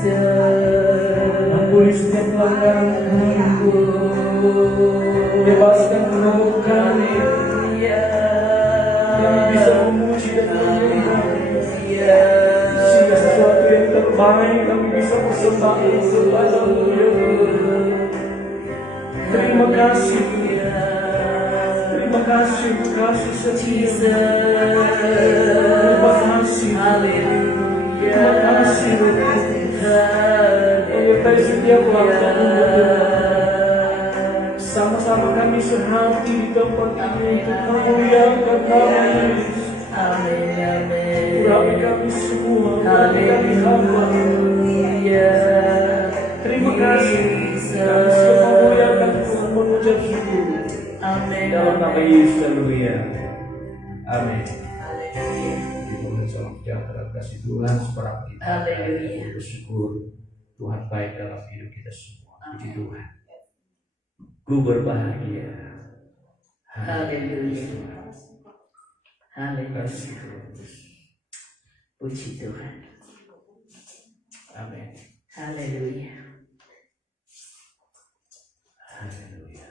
Ampuni setiap pelanggaran hampa. Bebaskan roh kami. Kami bisa memuji dan menyembah. Sehingga sesuatu yang terbaik kami bisa persembahkan kepadamu ya Allah. Terima kasih. Terima kasih kasih setia. Terima kasih. Terima kasih. Menyertai setiap langkahmu. Sama-sama kami sehati di tempat ini untuk memuliakan nama Yesus. Urapi kami semua, urapi kami hamba. Terima kasih. Kami siap memuliakan Tuhan, mengucap syukur. Dalam nama Yesus, haleluya. Amin. Salam sejahtera kasih Tuhan seperti kita bersyukur Tuhan baik dalam hidup kita semua. Puji Tuhan. Ku berbahagia. Haleluya. Haleluya. Haleluya. Puji Tuhan. Amin. Haleluya. Haleluya.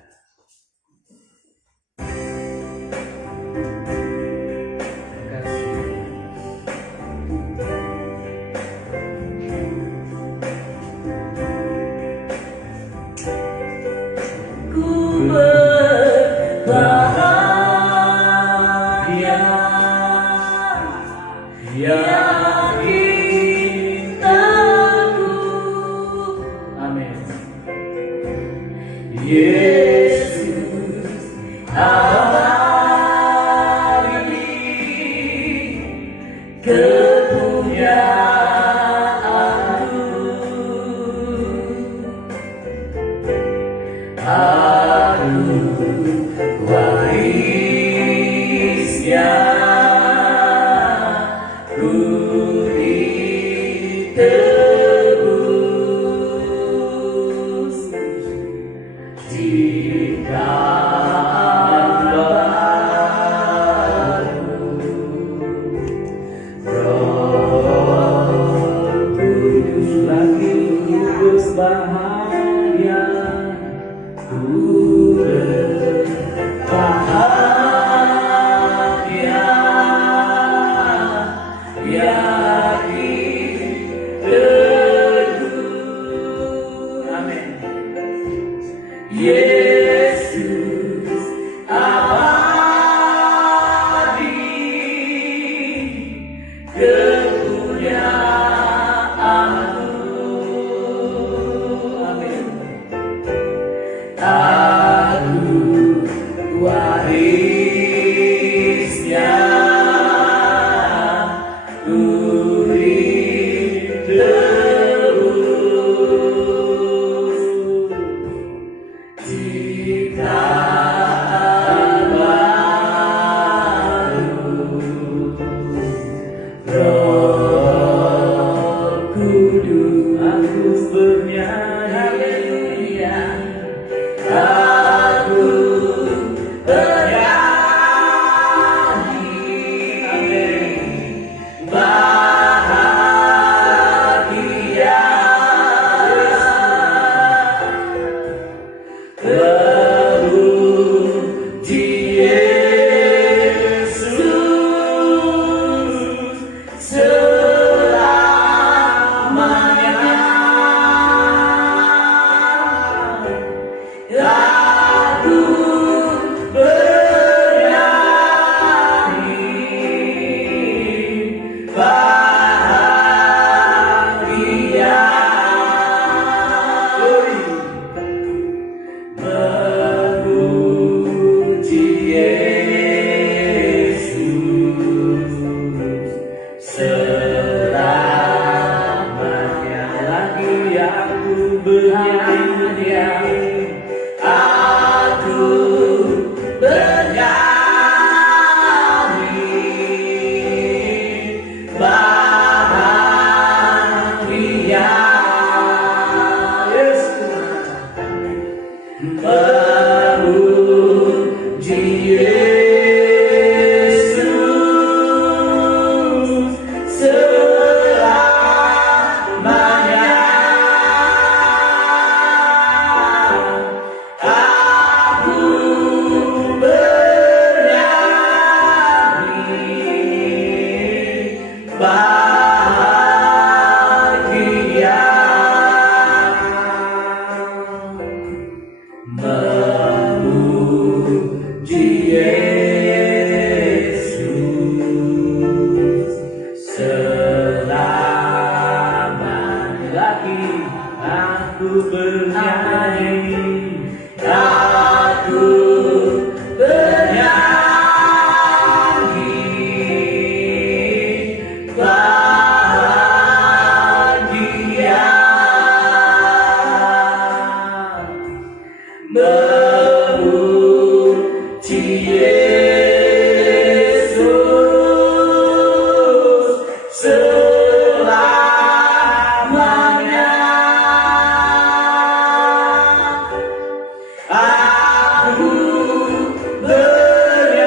Selamanya aku bernyanyi, aku bernyanyi bahagia, memuji Yesus selamanya. Aku bernyanyi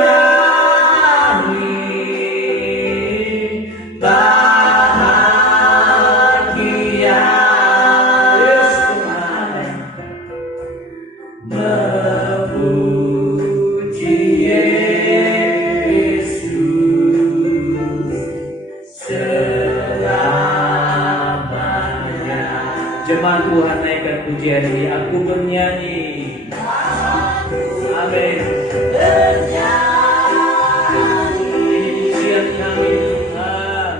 bahagia, Yesus Tuhan, memuji Yesus selamanya. Jemaat Tuhan, naikkan pujian ini. Aku bernyanyi. Amin. Ini pujian kami Tuhan.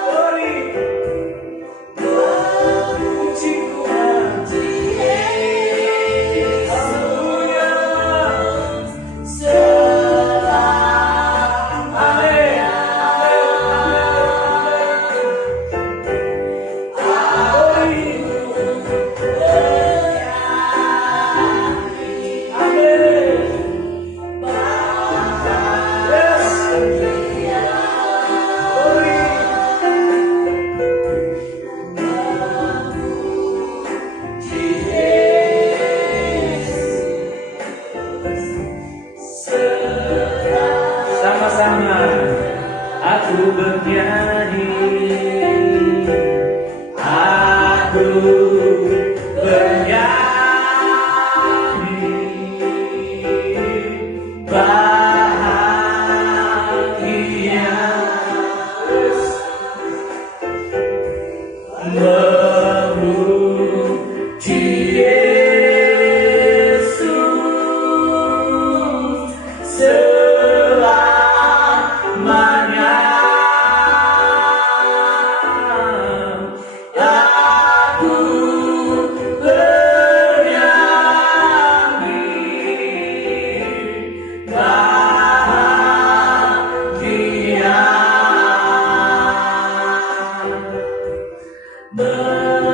Glory. Puji Tuhan. Haleluya. Amin. Sama-sama aku bernyanyi, aku bernyanyi bahagia, memuji Yesus selamanya. Aku bernyanyi bahagia,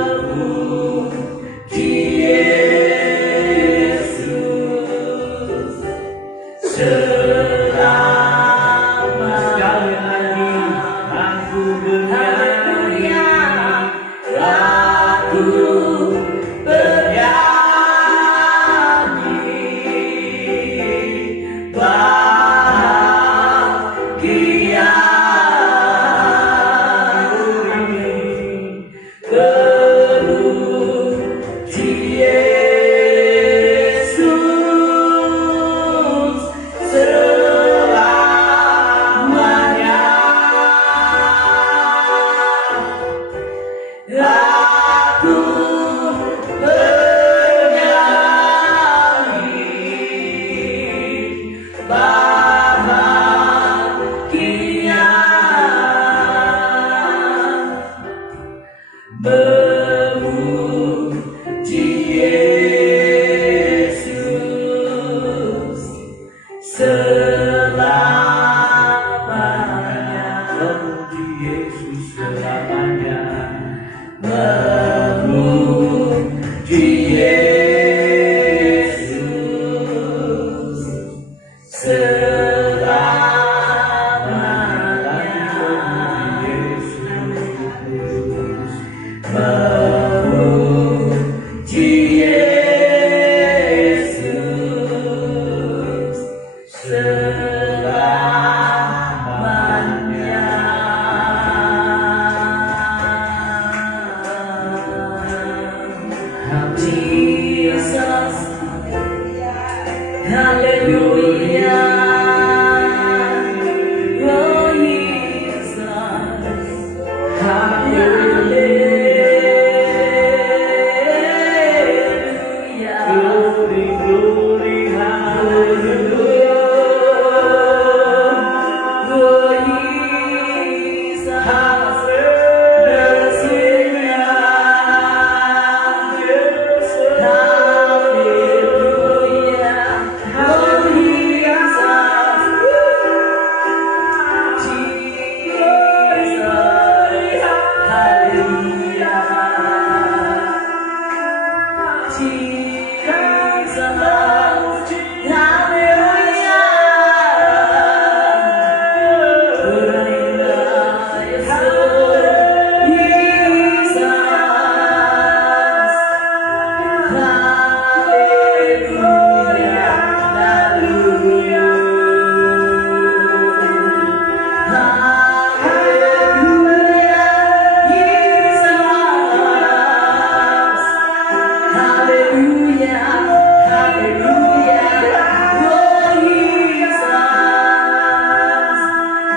memuji Yesus selamanya. Sekali lagi, aku bernyanyi, aku bernyanyi bahagia, memuji Yesus selamanya. Aku bernyanyi bahagia,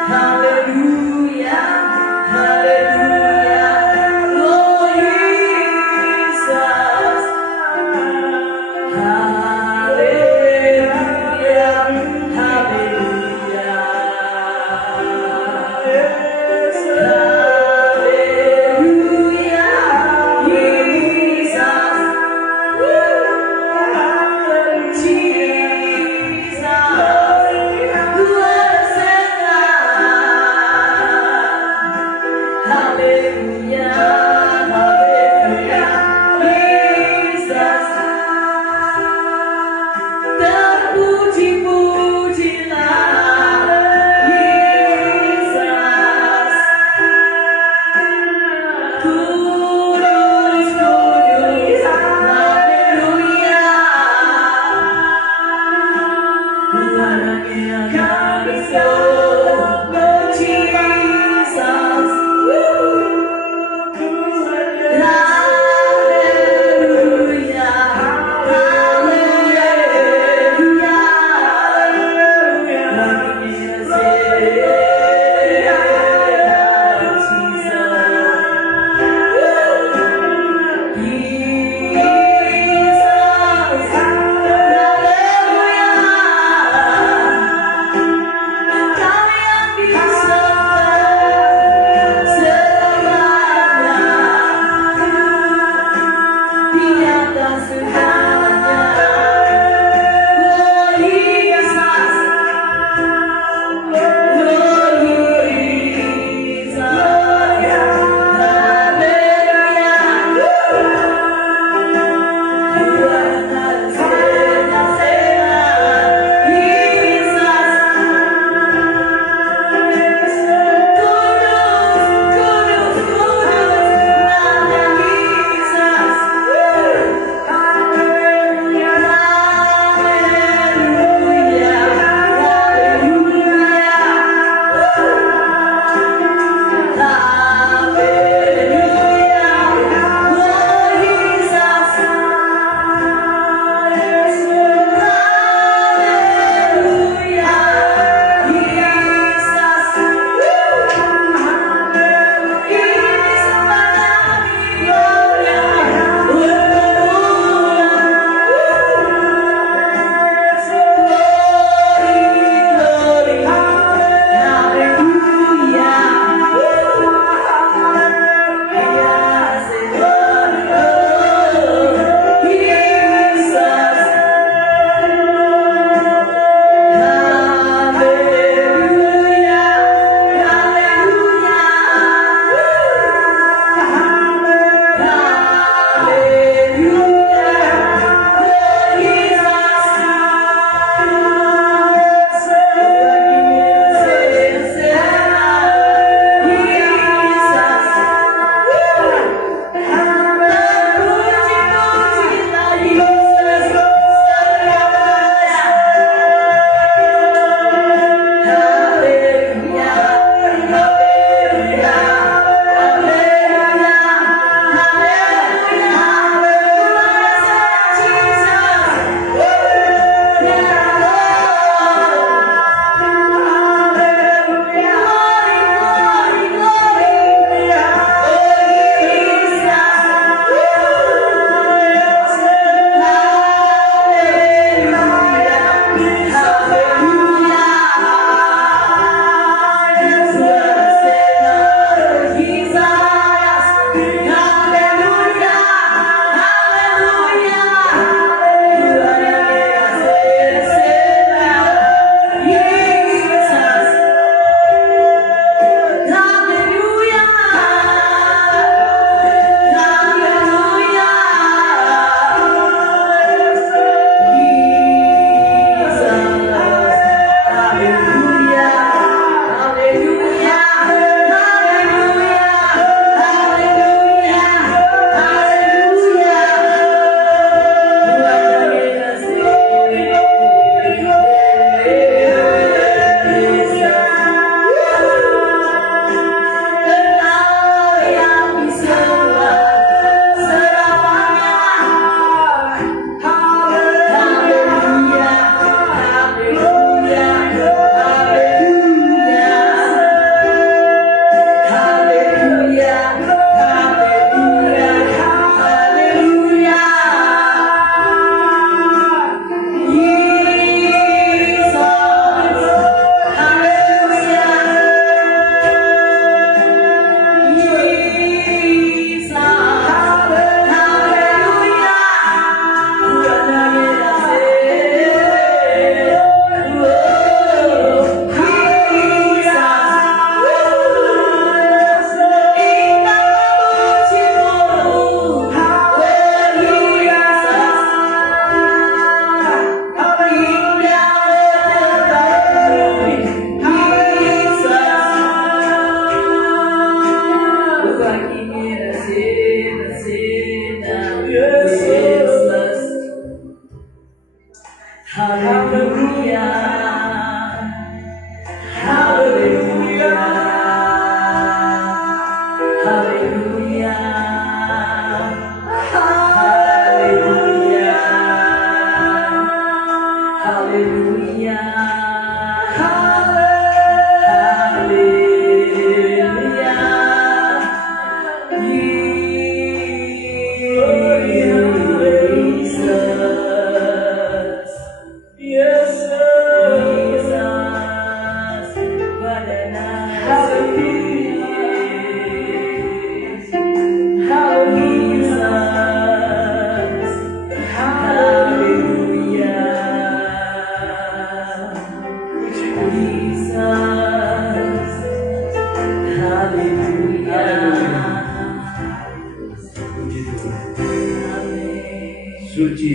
Hallelujah, hallelujah, Lord Jesus. Hallelujah, hallelujah. Hallelujah, Jesus. Jesus, blessed God.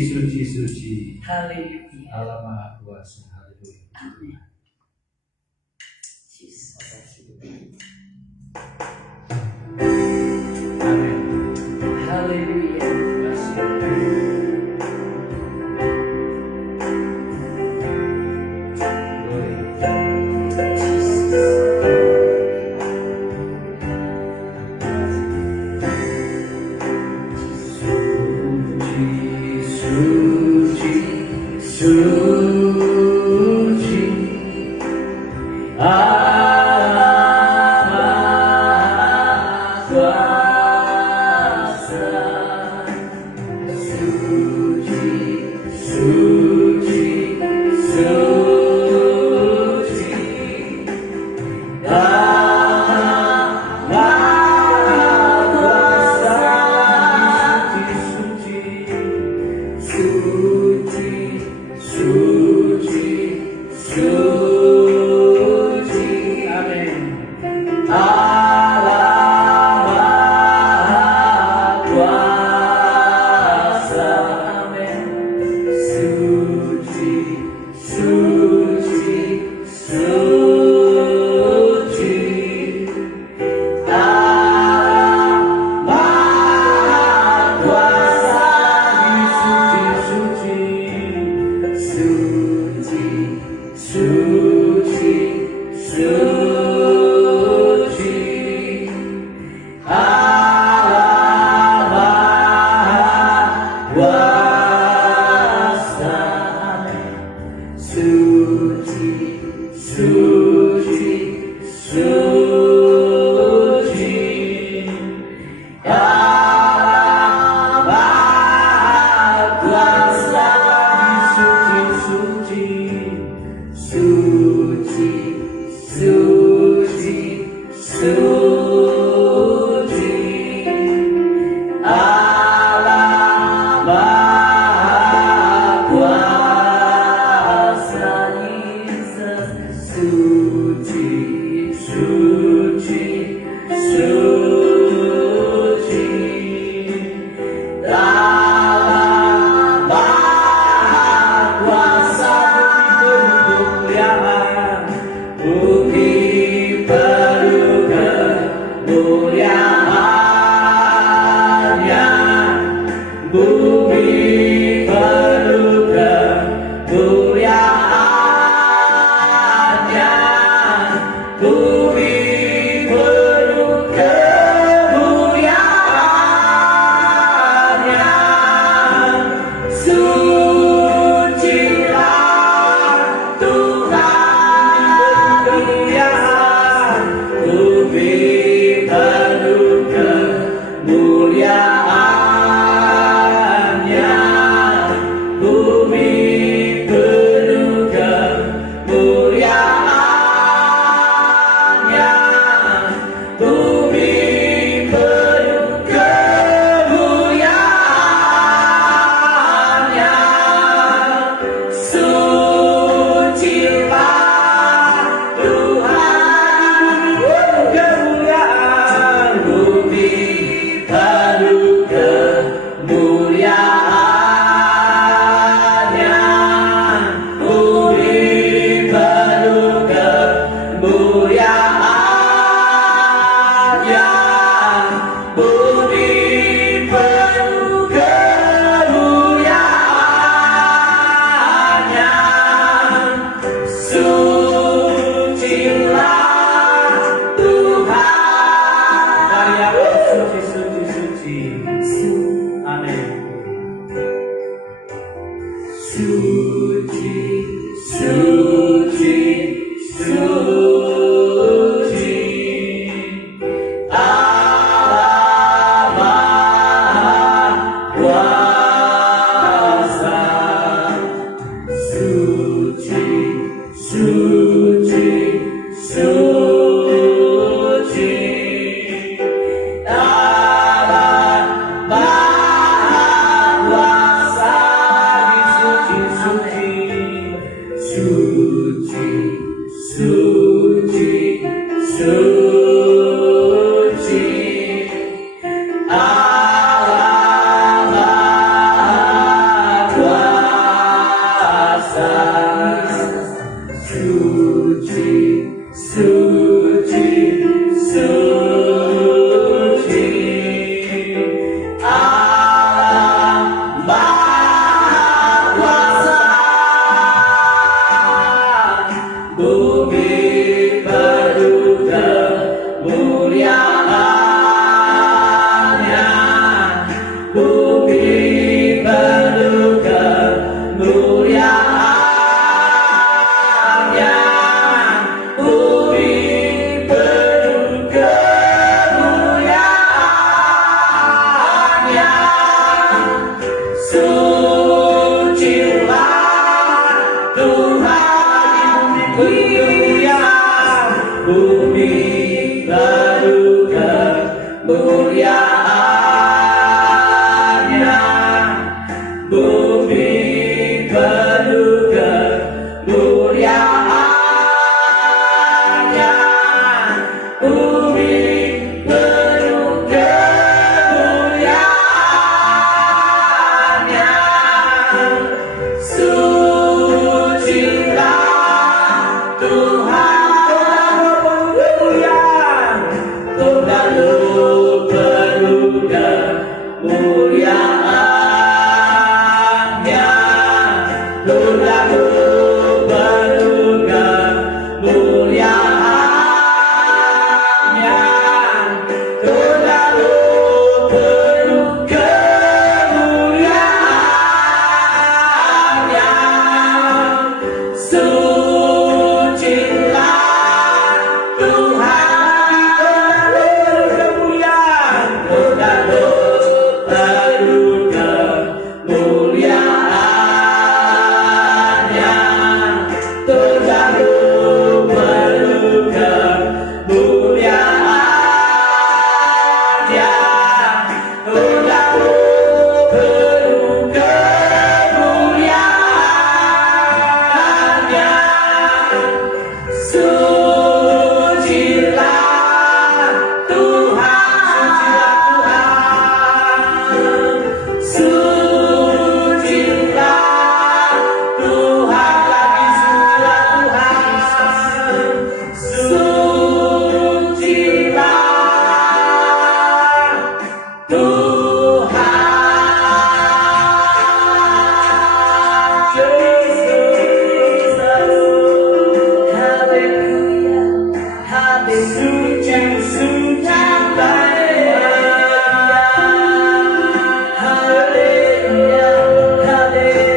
suci, suci, suci. Haleluya. Allah Maha Kuasa. Haleluya. Amin. Jesus. Amin. Haleluya. Terima kasih. Glory. Suci, suci, Allah Maha Kuasa. Suci, suci, suci, Allah Maha Kuasa. Suci, suci, suci, amin. Allah Maha Kuasa, amin. Suci, suci, suci, Allah Maha Kuasa. Suci, suci, suci, suci, Allah Maha Kuasa. Suci, suci, suci, Allah Maha Kuasa. Suci, suci, suci, suci, Allah Maha Kuasa. Suci, suci, suci, Allah Maha Kuasa. Bumi penuh kemuliaan-Nya, bumi penuh kemuliaan-Nya, bumi penuh kemuliaan-Nya. Sucilah Tuhan, bumi penuh kemuliaan-Nya, bumi penuh kemuliaan-Nya, bumi penuh kemuliaan-Nya. Sucilah Tuhan, kemuliaan, bumi penuh kemuliaan-Nya, bumi penuh kemuliaan-Nya, bumi penuh kemuliaan-Nya. Sucilah Tuhan. Mari yang suci, suci, suci. Amin. Suci, suci, suci, Allah Maha Kuasa. Suci, suci, suci, Allah Maha Kuasa. Suci, suci, suci, suci, Allah Maha bumi penuh kemuliaannya, bumi penuh kemuliaannya, bumi penuh kemuliaannya. Sucilah Tuhan, Tuhan penuh kemuliaannya, Tuhan penuh kemuliaannya, Tuhan penuh kemuliaannya. Sucilah Tuhan, Tuhan penuh kemuliaannya, Tuhan penuh kemuliaannya, Tuhan penuh kemuliaannya. Sucilah Tuhan, sucilah Tuhan, lagi sucilah Tuhan, Yesus. Haleluya. Haleluya. Haleluya.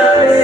Hallelujah.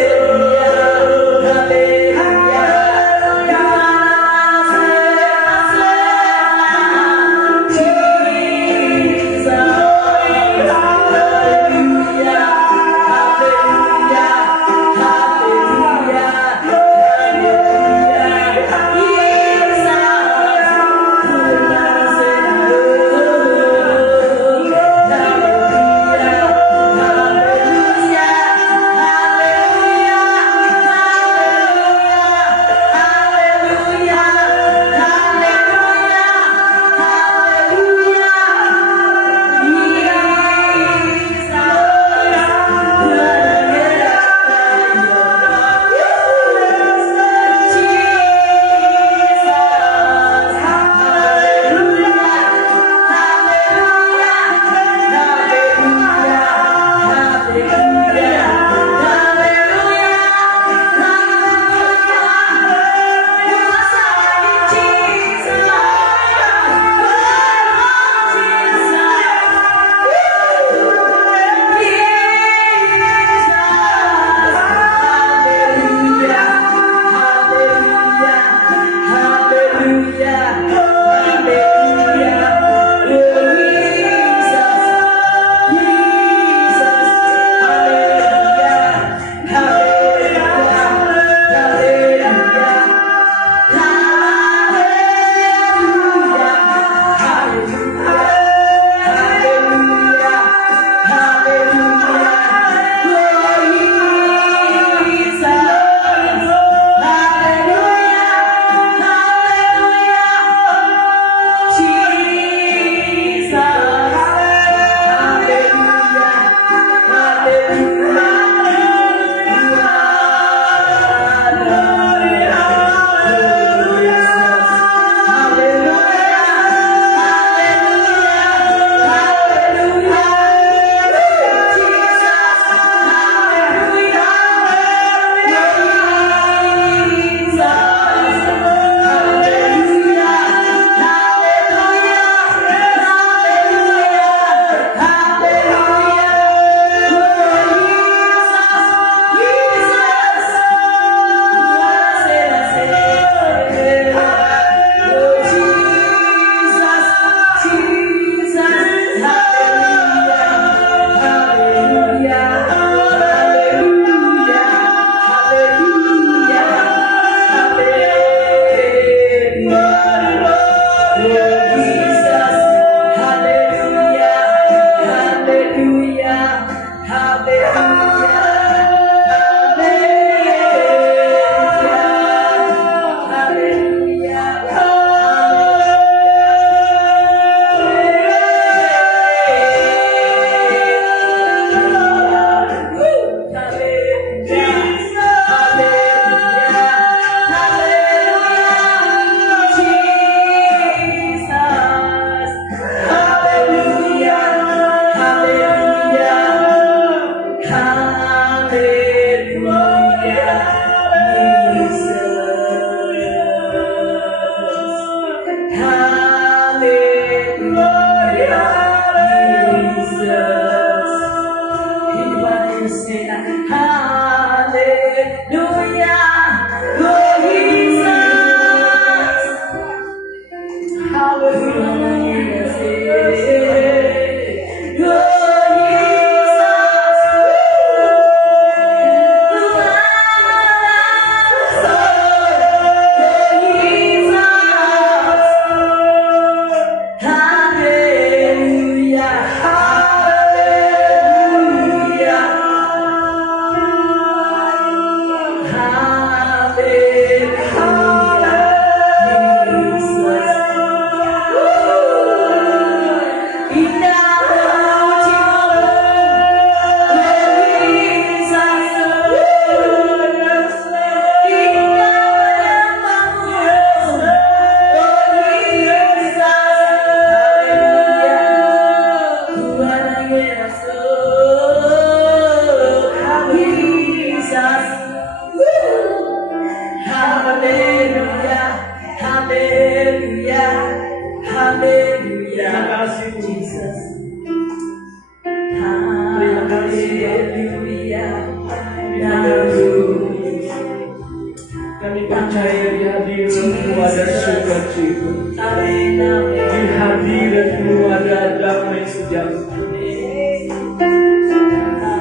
Kami percaya di hadiratmu ada sukacita. Di hadiratmu ada damai sejahtera.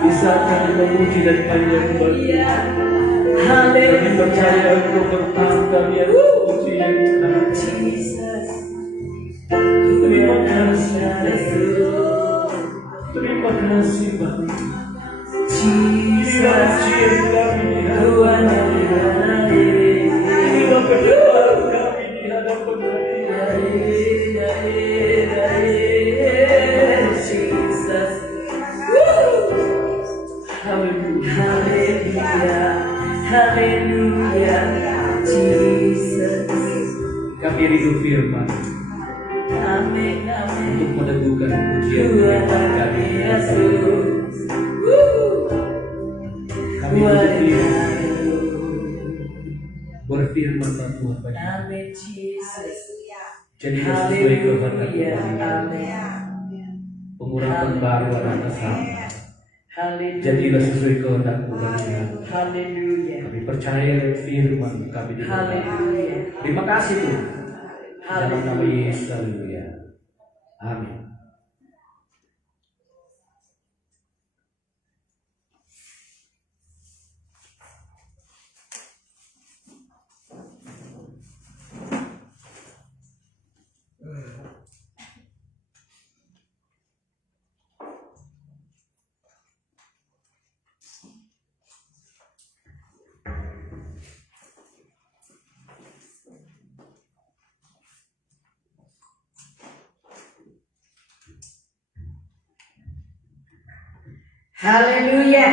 Bisa kami memuji dan menyembah. Kami percaya Engkau bertanda di atas pujian kami. Terima kasih. Terima kasih Bapa. Inilah ujian kami di hadapan inilah berdebar kami di hadapan Haleluya, Jesus. Kami rindu firman Amin, amin. untuk meneguhkan pujian kami. Kami butuh berfirmanlah Tuhan bagi kami. Amin, Jesus. Jadilah sesuai kehendak Haleluya, Tuhan. amin. Pengurapan baru atas hamba. Haleluya. Jadilah sesuai kehendak Tuhan. Haleluya. Kami percaya firman kami di dalam. Haleluya. Terima kasih Tuhan. Dalam nama Haleluya. Yesus, haleluya. Amin. Haleluya.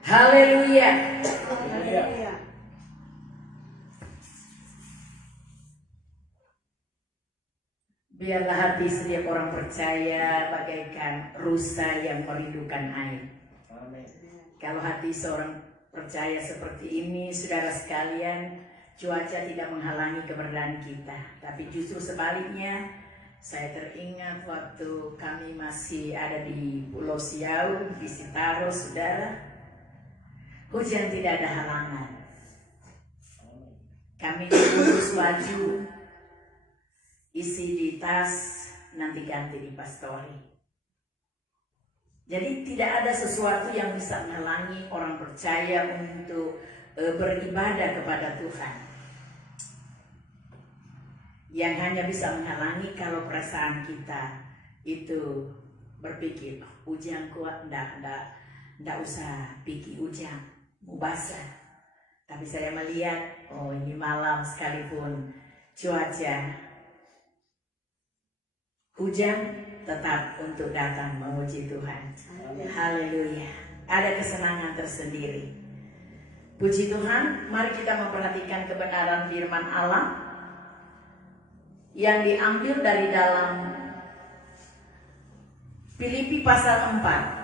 Haleluya. Biarlah hati setiap orang percaya bagaikan rusa yang merindukan air. Kalau hati seorang percaya seperti ini, saudara sekalian, cuaca tidak menghalangi keberadaan kita. Tapi justru sebaliknya, saya teringat waktu kami masih ada di Pulau Siau, di Sitaro, saudara. Hujan tidak ada halangan. Kami bungkus baju, isi di tas, nanti ganti di pastori. Jadi tidak ada sesuatu yang bisa menghalangi orang percaya untuk beribadah kepada Tuhan. Yang hanya bisa menghalangi kalau perasaan kita itu berpikir, hujan kuat, ndak usah pikir hujan, mau basah. Tapi saya melihat, oh ini malam sekalipun cuaca hujan tetap untuk datang memuji Tuhan. Haleluya. Ada kesenangan tersendiri. Puji Tuhan, mari kita memperhatikan kebenaran firman Allah yang diambil dari dalam Filipi pasal 4.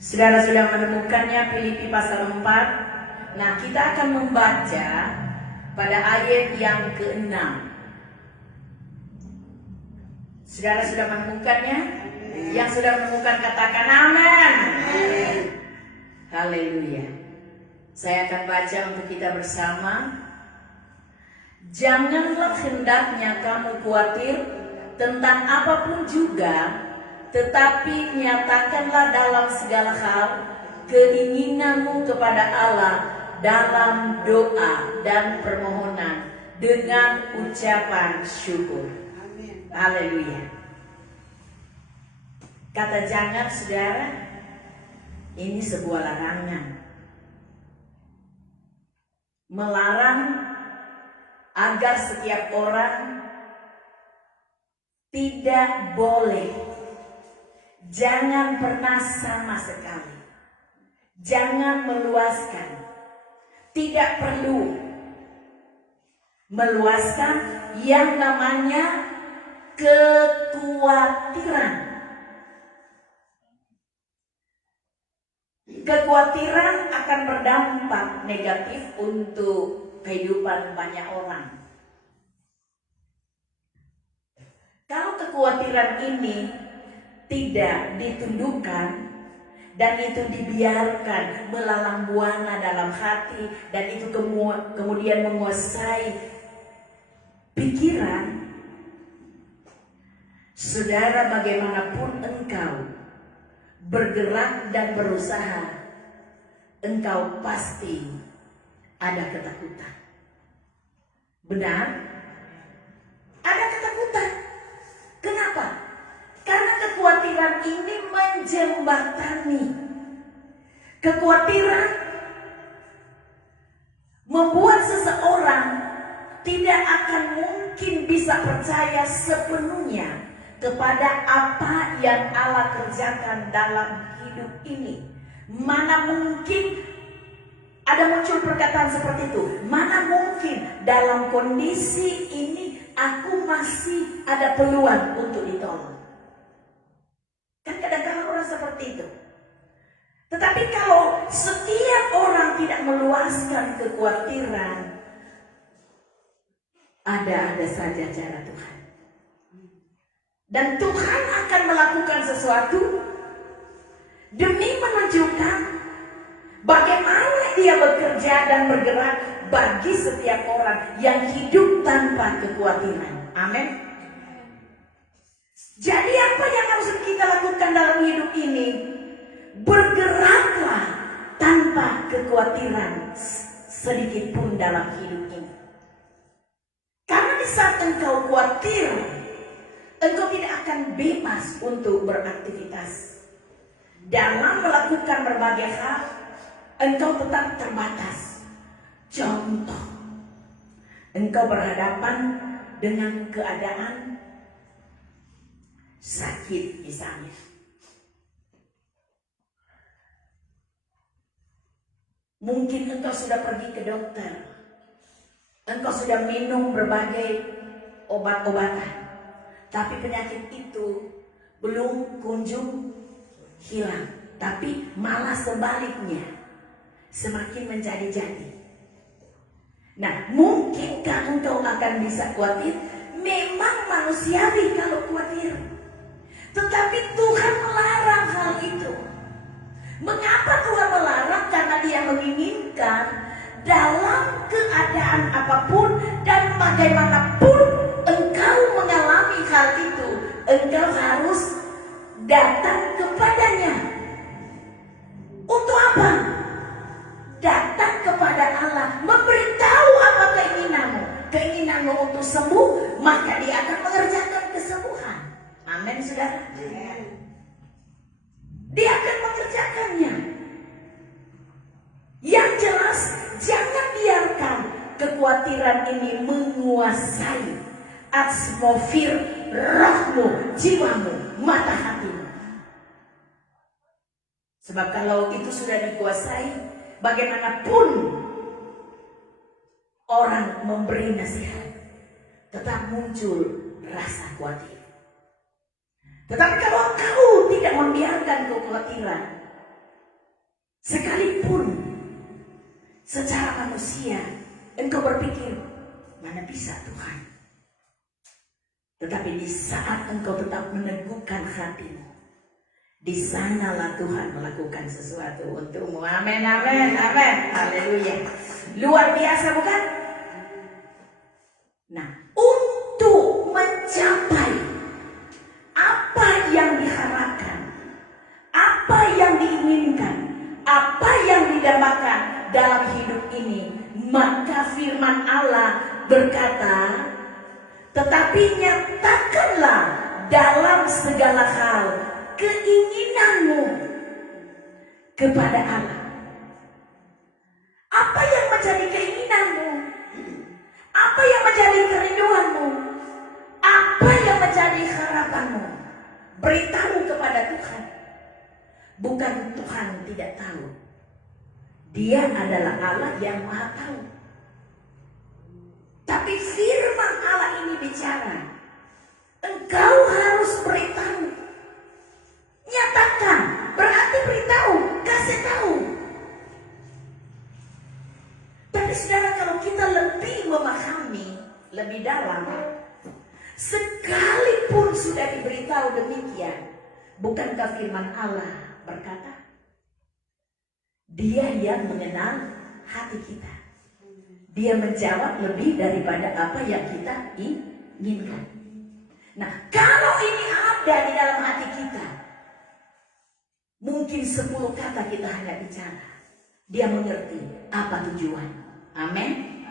Saudara sudah menemukannya, Filipi pasal 4. Nah, kita akan membaca pada ayat yang ke-6. Saudara sudah menemukannya? Yang sudah menemukan katakan amin. Haleluya. Saya akan baca untuk kita bersama. Janganlah hendaknya kamu khawatir tentang apapun juga, tetapi nyatakanlah dalam segala hal keinginanmu kepada Allah dalam doa dan permohonan dengan ucapan syukur. Haleluya. Kata jangan, saudara, ini sebuah larangan. Melarang agar setiap orang tidak boleh, jangan pernah sama sekali, jangan meluaskan, tidak perlu meluaskan yang namanya kekhawatiran. Kekhawatiran akan berdampak negatif untuk kehidupan banyak orang. Kalau kekhawatiran ini tidak ditundukkan dan itu dibiarkan melalang buana dalam hati dan itu kemudian menguasai pikiran, saudara, bagaimanapun engkau bergerak dan berusaha, engkau pasti ada ketakutan. Benar? Ada ketakutan. Kenapa? Karena kekhawatiran ini menjembatani. Kekhawatiran membuat seseorang tidak akan mungkin bisa percaya sepenuhnya kepada apa yang Allah kerjakan dalam hidup ini. Mana mungkin ada muncul perkataan seperti itu. Mana mungkin dalam kondisi ini aku masih ada peluang untuk ditolong. Kan kadang-kadang orang seperti itu. Tetapi kalau setiap orang tidak meluaskan kekhawatiran, ada saja cara Tuhan. Dan Tuhan akan melakukan sesuatu demi menunjukkan bagaimana Dia bekerja dan bergerak bagi setiap orang yang hidup tanpa kekhawatiran. Amin. Jadi apa yang harus kita lakukan dalam hidup ini? Bergeraklah tanpa kekhawatiran sedikit pun dalam hidup ini. Karena di saat engkau khawatir, engkau tidak akan bebas untuk beraktivitas. Dalam melakukan berbagai hal, engkau tetap terbatas. Contoh, engkau berhadapan dengan keadaan sakit misalnya. Mungkin engkau sudah pergi ke dokter, engkau sudah minum berbagai obat-obatan, tapi penyakit itu belum kunjung hilang, tapi malah sebaliknya semakin menjadi-jadi. Nah, mungkinkah engkau akan bisa khawatir? Memang manusiawi kalau khawatir, tetapi Tuhan melarang hal itu. Mengapa Tuhan melarang? Karena Dia menginginkan dalam keadaan apapun dan bagaimanapun engkau mengalami hal itu, engkau harus datang kepadanya. Untuk apa? Datang kepada Allah, memberitahu apa keinginanmu. Keinginanmu untuk sembuh, maka Dia akan mengerjakan kesembuhan. Amin, saudara. Dia akan mengerjakannya. Yang jelas, jangan biarkan kekhawatiran ini menguasai atmosfer rohmu, jiwamu, mata hatimu. Sebab kalau itu sudah dikuasai, bagaimanapun orang memberi nasihat, tetap muncul rasa khawatir. Tetapi kalau kau tidak membiarkan kekhawatiran, sekalipun secara manusia engkau berpikir, mana bisa Tuhan? Tetapi di saat engkau tetap meneguhkan hatimu, di sanalah Tuhan melakukan sesuatu untukmu. Amin, amin, amin. Haleluya. Luar biasa, bukan? Nah, untuk mencapai apa yang diharapkan, apa yang diinginkan, apa yang didambakan dalam hidup Maka firman Allah berkata, tetapi nyatakanlah dalam segala hal keinginanmu kepada Allah. Apa yang menjadi keinginanmu? Apa yang menjadi kerinduanmu? Apa yang menjadi harapanmu? Beritahu kepada Tuhan. Bukan Tuhan tidak tahu. Dia adalah Allah yang Maha Tahu. Tapi firman Allah ini bicara, engkau harus beritahu. Nyatakan, berarti beritahu, kasih tahu. Tapi saudara, kalau kita lebih memahami, lebih dalam, sekalipun sudah diberitahu demikian, bukankah firman Allah berkata, Dia yang mengenal hati kita. Dia menjawab lebih daripada apa yang kita inginkan. Nah, kalau ini ada di dalam hati kita, mungkin 10 kata kita hanya bicara, dia mengerti apa tujuan. Amin.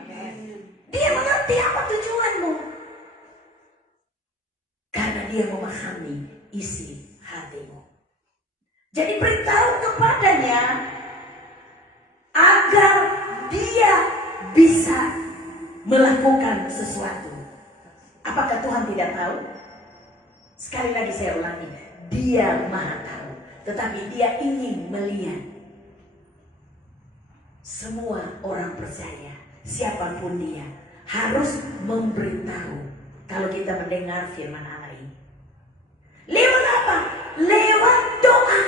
Dia mengerti apa tujuanmu. Karena dia memahami isi hatimu. Jadi beritahu kepadanya agar dia bisa melakukan sesuatu. Apakah Tuhan tidak tahu? Sekali lagi saya ulangi, Dia Maha Tahu, tetapi Dia ingin melihat semua orang percaya, siapapun dia, harus memberitahu kalau kita mendengar firman Allah ini. Lewat apa? Lewat doa.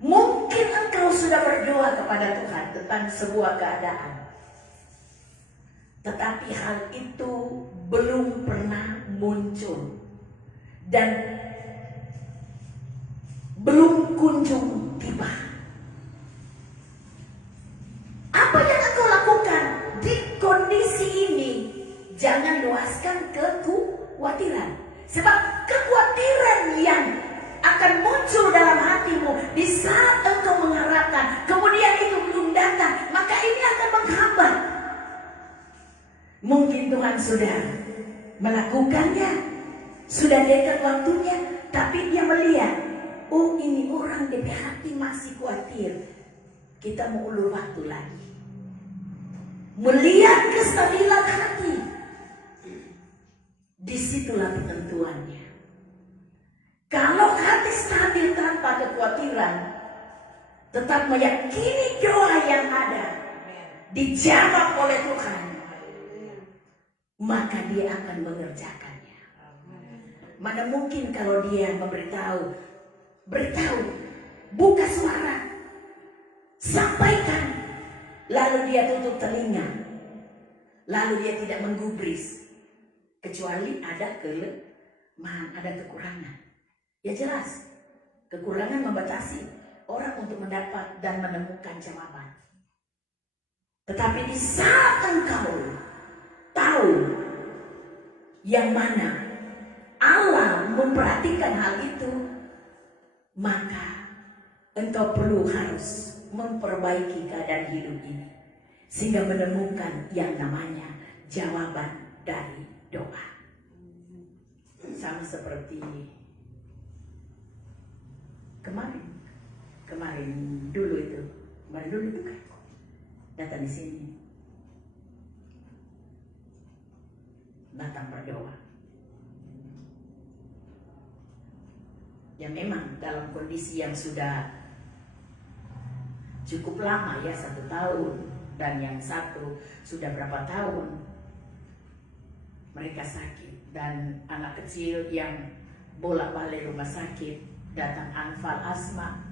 Mungkin engkau sudah berdoa kepada Tuhan tentang sebuah keadaan, tetapi hal itu belum pernah muncul dan belum kunjung tiba. Apa yang engkau lakukan di kondisi ini? Jangan luaskan kekhawatiran, sebab kekhawatiran yang akan muncul dalam hatimu di saat engkau mengharapkan, kemudian itu belum datang, maka ini akan menghambat. Mungkin Tuhan sudah melakukannya, sudah dekat waktunya, tapi dia melihat, oh ini orang di hati masih khawatir, kita mau ulur waktu lagi. Melihat kestabilan hati, disitulah penentuannya. Kalau hati stabil tanpa kekhawatiran, tetap meyakini doa yang ada dijawab oleh Tuhan, maka dia akan mengerjakannya. Mana mungkin kalau dia beritahu, buka suara, sampaikan, lalu dia tutup telinga, lalu dia tidak menggubris, kecuali ada kelemahan, ada kekurangan. Ya jelas, kekurangan membatasi orang untuk mendapat dan menemukan jawaban. Tetapi di saat engkau tahu yang mana Allah memperhatikan hal itu, maka engkau perlu harus memperbaiki keadaan hidup ini, sehingga menemukan yang namanya jawaban dari doa. Sama seperti kemarin dulu itu kan datang di sini, datang berdoa. Ya memang dalam kondisi yang sudah cukup lama ya, 1 tahun, dan yang satu sudah berapa tahun mereka sakit, dan anak kecil yang bolak-balik rumah sakit, datang anfal asma.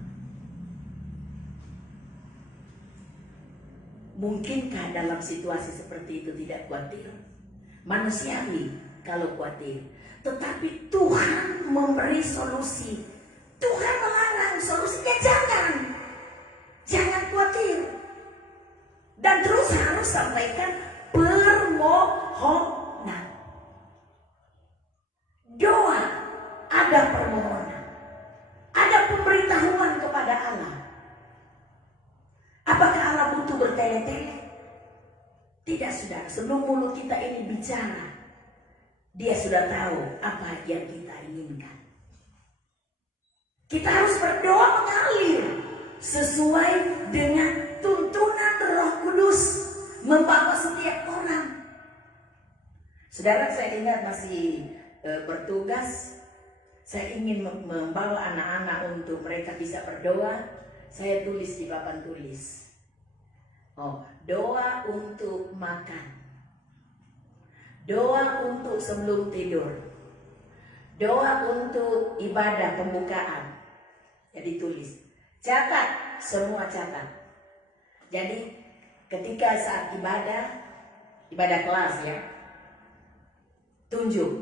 Mungkinkah dalam situasi seperti itu tidak khawatir? Manusiawi kalau khawatir, tetapi Tuhan memberi solusi. Tuhan melarang solusinya, jangan khawatir, dan terus harus sampaikan permohonan. Doa ada permohonan, ada pemberitahuan kepada Allah. Apakah bertele-tele. Tidak, saudara. Sebelum mulut kita ini bicara, dia sudah tahu apa yang kita inginkan. Kita harus berdoa mengalir sesuai dengan tuntunan Roh Kudus membawa setiap orang. Saudara, saya ingat masih bertugas, saya ingin membawa anak-anak untuk mereka bisa berdoa. Saya tulis di papan tulis. Doa untuk makan. Doa untuk sebelum tidur. Doa untuk ibadah pembukaan. Jadi tulis. Catat, semua catat. Jadi ketika saat ibadah kelas ya, tunjuk.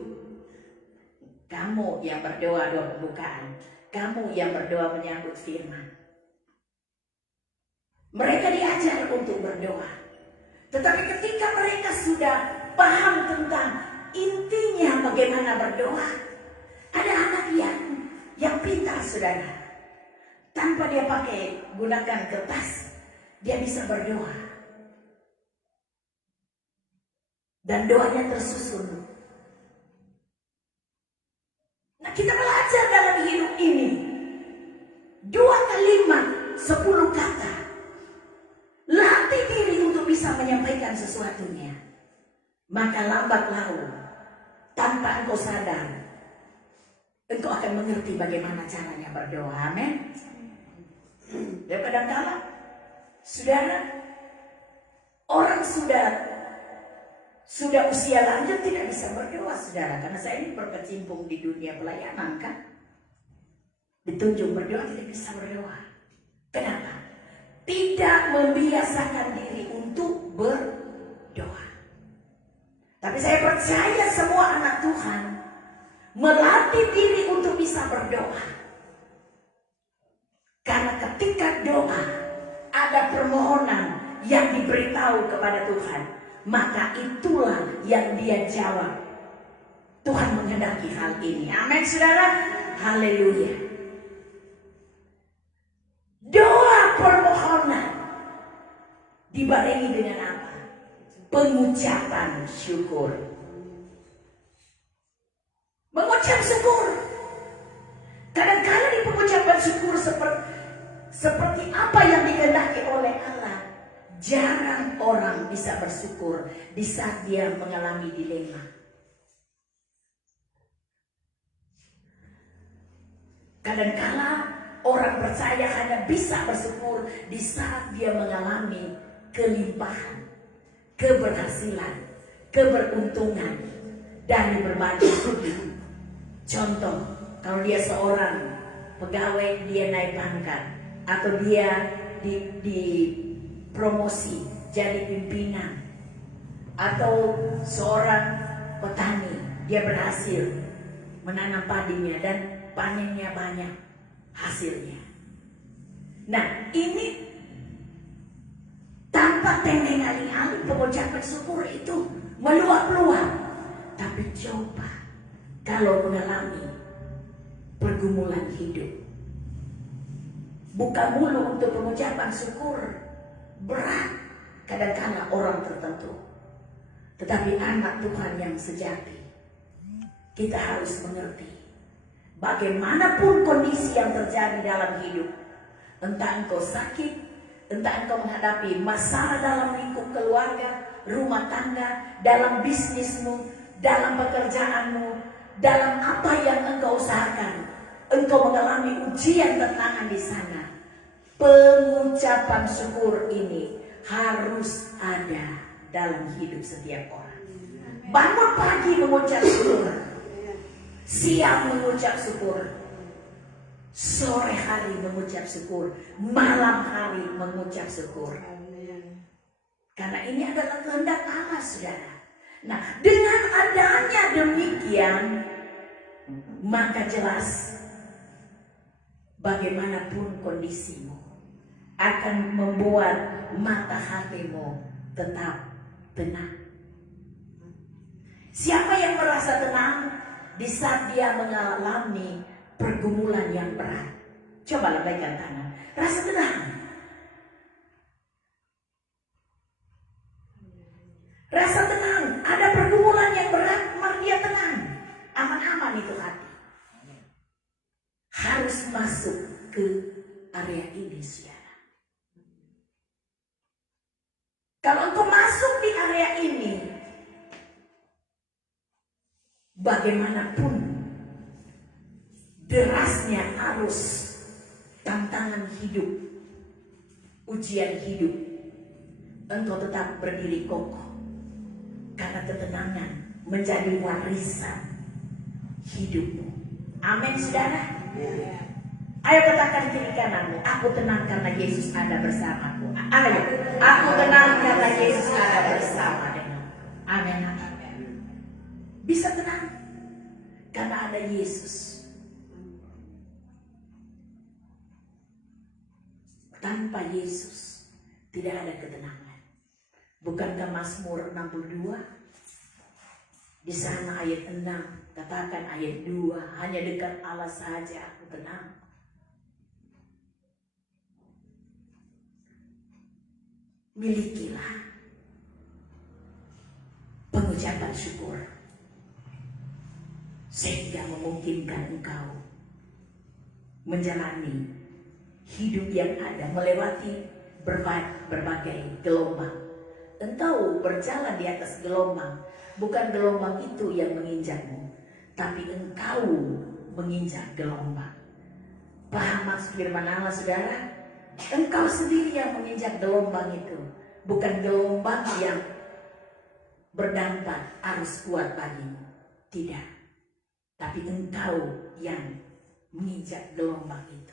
Kamu yang berdoa doa pembukaan. Kamu yang berdoa menyambut firman. Mereka diajar untuk berdoa. Tetapi ketika mereka sudah paham tentang intinya bagaimana berdoa, ada anak yang pintar, saudara. Tanpa dia gunakan kertas, dia bisa berdoa. Dan doanya tersusun. Nah, kita belajar dalam hidup ini. 2 kalimat, 10 kata. Latih diri untuk bisa menyampaikan sesuatunya. Maka lambat laun, tanpa engkau sadar, engkau akan mengerti bagaimana caranya berdoa. Amin. Dan kadang-kadang, saudara, orang sudah usia lanjut tidak bisa berdoa, saudara. Karena saya ini berkecimpung di dunia pelayanan kan. Ditunjuk berdoa tidak bisa berdoa. Kenapa? Tidak membiasakan diri untuk berdoa. Tapi saya percaya semua anak Tuhan melatih diri untuk bisa berdoa. Karena ketika doa ada permohonan yang diberitahu kepada Tuhan, maka itulah yang dia jawab. Tuhan menghendaki hal ini. Amin, saudara. Haleluya. Doa permohonan dibarengi dengan apa? Pengucapan syukur. Mengucap syukur. Kadang-kadang di pengucapan syukur seperti apa yang dikehendaki oleh Allah, jarang orang bisa bersyukur di saat dia mengalami dilema. Kadang-kadang orang percaya hanya bisa bersyukur di saat dia mengalami kelimpahan, keberhasilan, keberuntungan dari berbagai segi. Contoh, kalau dia seorang pegawai, dia naik pangkat, atau dia di promosi jadi pimpinan, atau seorang petani, dia berhasil menanam padinya dan panennya banyak hasilnya. Nah, ini tanpa tendeng alih-alih pengucapan syukur itu meluap-luap. Tapi coba kalau mengalami pergumulan hidup, buka mulut untuk pengucapan syukur, berat kadang-kadang orang tertentu. Tetapi anak Tuhan yang sejati, kita harus mengerti bagaimanapun kondisi yang terjadi dalam hidup, entah engkau sakit, entah engkau menghadapi masalah dalam lingkup keluarga, rumah tangga, dalam bisnismu, dalam pekerjaanmu, dalam apa yang engkau usahakan, engkau mengalami ujian tantangan di sana. Pengucapan syukur ini harus ada dalam hidup setiap orang. Bangun pagi mengucap syukur, siang mengucap syukur, sore hari mengucap syukur, malam hari mengucap syukur. Karena ini adalah kehendak Allah, saudara. Nah, dengan adanya demikian, maka jelas bagaimanapun kondisimu akan membuat mata hatimu tetap tenang. Siapa yang merasa tenang di saat dia mengalami pergumulan yang berat? Coba lambaikan tangan. Rasa tenang. Kalau engkau masuk di area ini, bagaimanapun derasnya arus tantangan hidup, ujian hidup, engkau tetap berdiri kokoh. Karena ketenangan menjadi warisan hidupmu. Amin, saudara. Ayo katakan kiri kananmu, aku tenang karena Yesus ada bersamaku. Ayo, aku tenang karena Yesus ada bersama denganku. Amin. Bisa tenang karena ada Yesus. Tanpa Yesus tidak ada ketenangan. Bukankah Mazmur 62? Di sana ayat 6, katakan ayat 2, hanya dekat Allah saja aku tenang. Milikilah pengucapan syukur sehingga memungkinkan engkau menjalani hidup yang ada, melewati berbagai gelombang. Engkau berjalan di atas gelombang, bukan gelombang itu yang menginjakmu, tapi engkau menginjak gelombang. Paham maksud firman Allah, saudara? Engkau sendiri yang menginjak gelombang itu, bukan gelombang yang berdampak arus kuat bagimu. Tidak. Tapi engkau yang menginjak gelombang itu.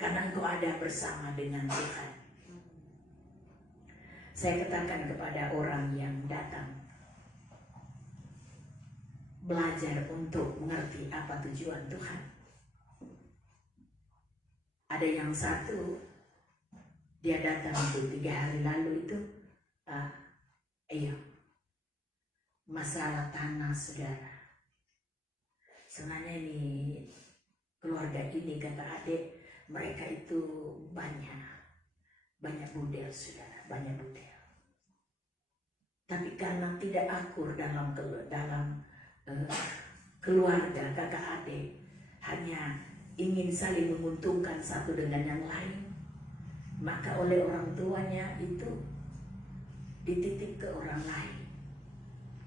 Karena engkau ada bersama dengan Tuhan. Saya katakan kepada orang yang datang belajar untuk mengerti apa tujuan Tuhan. Ada yang satu, dia datang itu 3 hari lalu itu, masalah tanah, saudara. Sebenarnya ini keluarga ini, kakak adik, mereka itu banyak budel, saudara, banyak budel. Tapi karena tidak akur dalam keluarga kakak adik, hanya ingin saling menguntungkan satu dengan yang lain, maka oleh orang tuanya itu dititip ke orang lain.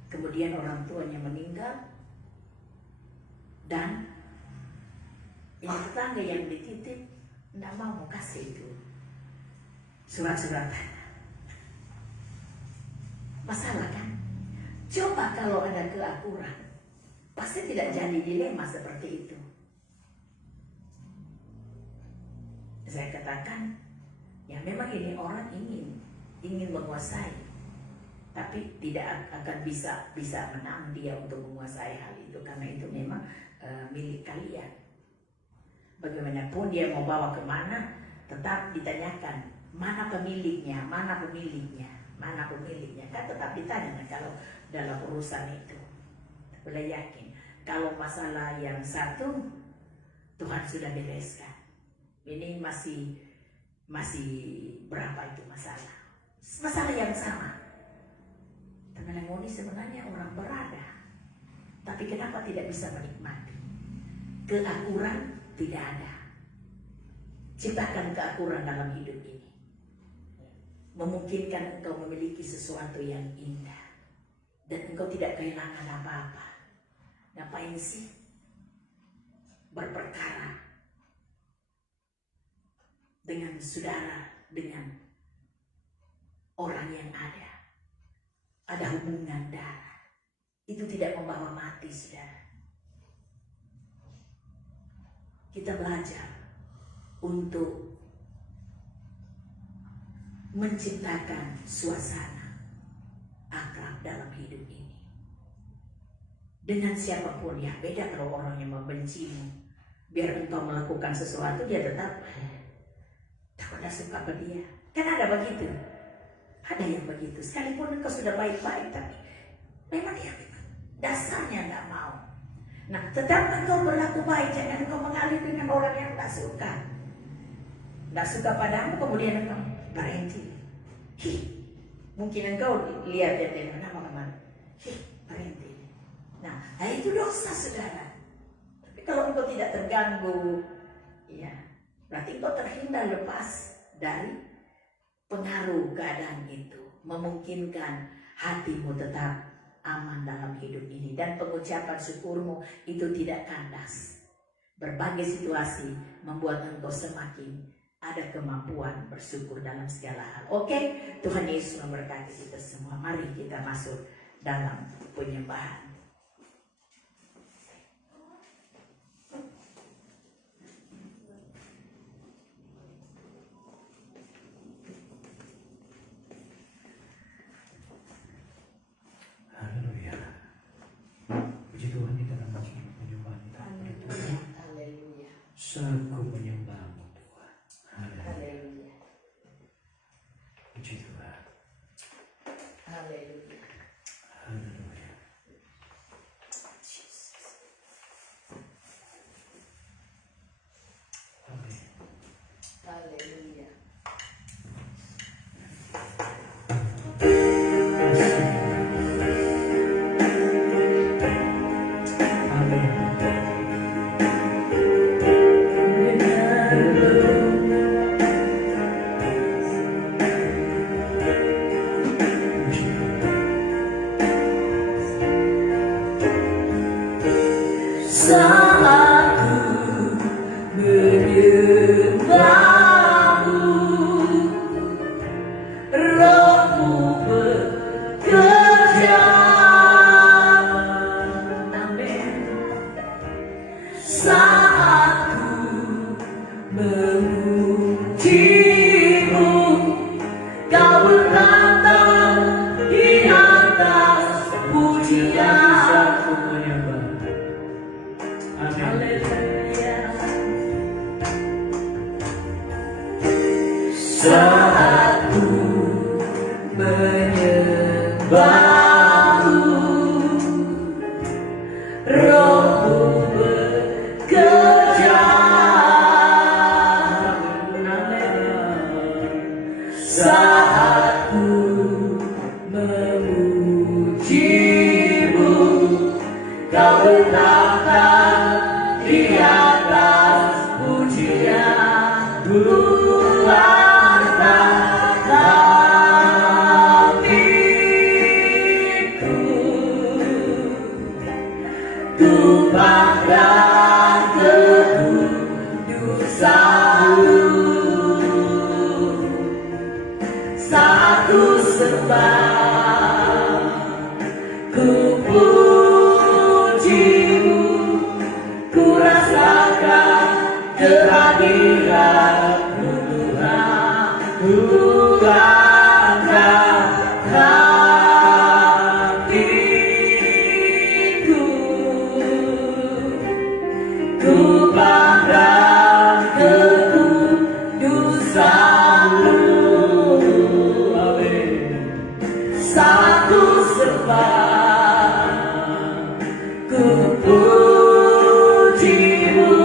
Kemudian orang tuanya meninggal, dan ini tetangga yang dititip tidak mau kasih itu surat-surat tanah. Masalah kan? Coba kalau ada keakuran, pasti tidak jadi dilema seperti itu. Saya katakan, ya memang ini orang ingin menguasai, tapi tidak akan bisa menang dia untuk menguasai hal itu, karena itu memang milik kalian. Bagaimanapun dia mau bawa kemana, tetap ditanyakan mana pemiliknya, mana pemiliknya, mana pemiliknya, kan tetap ditanya kalau dalam urusan itu. Boleh yakin kalau masalah yang satu Tuhan sudah bereskan. Ini masih berapa itu masalah yang sama. Teman ini sebenarnya orang berada, tapi kenapa tidak bisa menikmati? Keakuran tidak ada. Ciptakan keakuran dalam hidup ini, memungkinkan engkau memiliki sesuatu yang indah dan engkau tidak kehilangan apa-apa. Ngapain sih berperkara dengan saudara, dengan orang yang ada hubungan darah? Itu tidak membawa mati, saudara. Kita belajar untuk menciptakan suasana akrab dalam hidup ini. Dengan siapapun, ya beda kalau orang yang membencimu. Biar engkau melakukan sesuatu, dia tetap tak suka pada dia. Kan ada begitu. Ada yang begitu. Sekalipun engkau sudah baik-baik, tapi memang dia dasarnya tidak mau. Nah, tetap engkau berlaku baik, jangan engkau mengalir dengan orang yang tak suka. Tak suka padamu, kemudian engkau berhenti. Mungkin engkau lihat dia nama kemana. Berhenti. Nah, itu dosa, saudara. Tapi kalau engkau tidak terganggu, ya, berarti engkau terhindar lepas dari pengaruh keadaan itu. memungkinkan hatimu tetap aman dalam hidup ini. Dan pengucapan syukurmu itu tidak kandas. Berbagai situasi membuat engkau semakin ada kemampuan bersyukur dalam segala hal. Oke, Tuhan Yesus memberkati kita semua. Mari kita masuk dalam penyembahan. Haleluya. Puji Tuhan, kita akan masuk ke penyembahan kita. Haleluya. Aku menyembahmu Tuhan. Haleluya. Haleluya. Puji Tuhan. Haleluya. Haleluya. Amin. Haleluya. Saat ku menyembahmu, Rohmu bekerja. Amin. Saat ku memujimu, Kau berkata di atas pujian. Aku menyembah. Amin. Haleluya. Saat ku menyembahmu, Rohmu bekerja. Saat ku memujimu, Kau bertata di atas pujian. Hatiku ku pandang kekudusanmu, saat ku sembah, ku pujimu, ku rasakan kehadiran-Mu Tuhan. Ku angkat hatiku, ku pandang kekudusan-Mu, saat ku sembah, ku pujimu,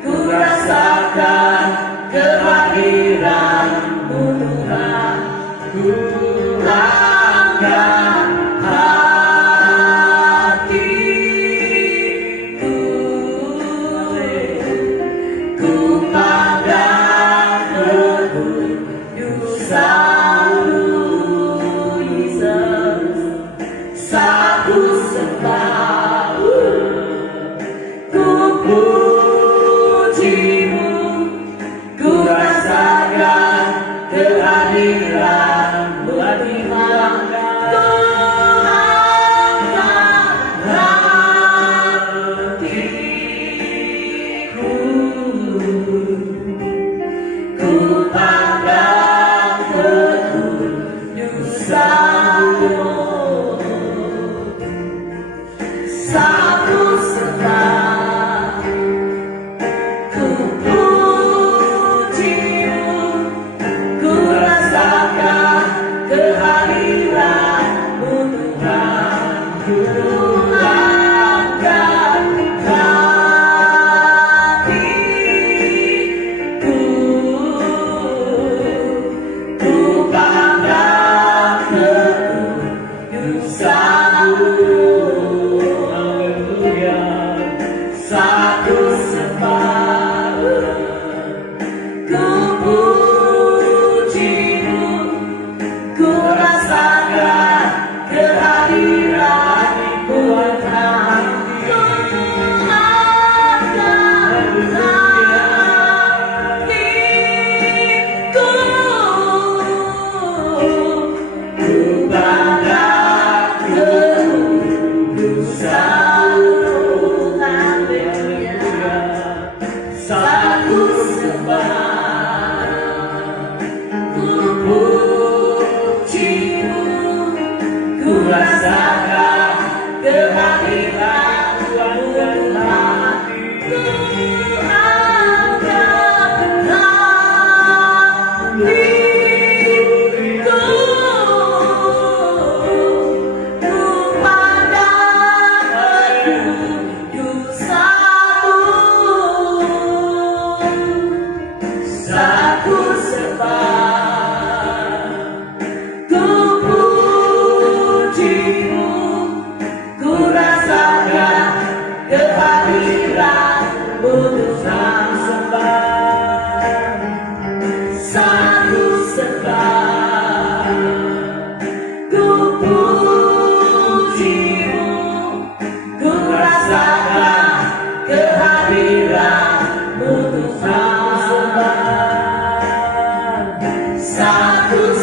ku rasakan kehadiran-Mu Tuhan. Ku angkat hatiku, ku pandang kekudusan-Mu, Yesus. Saat ku sembah, ku pujimu, ku rasakan kehadiran-Mu Tuhan. Ku angkat hatiku, ku pandang kekudusan-Mu, saat ku sembah, ku pujimu, ku rasakan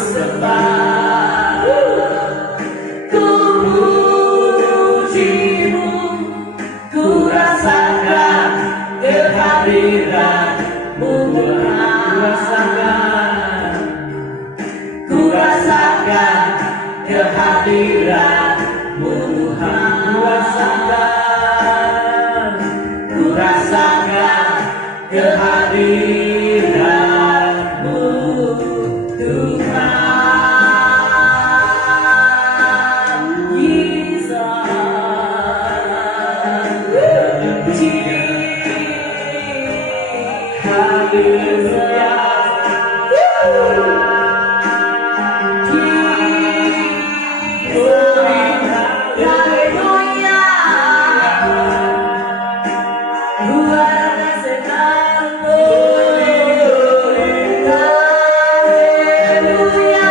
sembah, ku pujimu, ku rasakan kehadiran-Mu Tuhan. Ku rasakan kehadiran-Mu Tuhan. Ku rasakan kehadiran-Mu Tuhan. Hallelujah.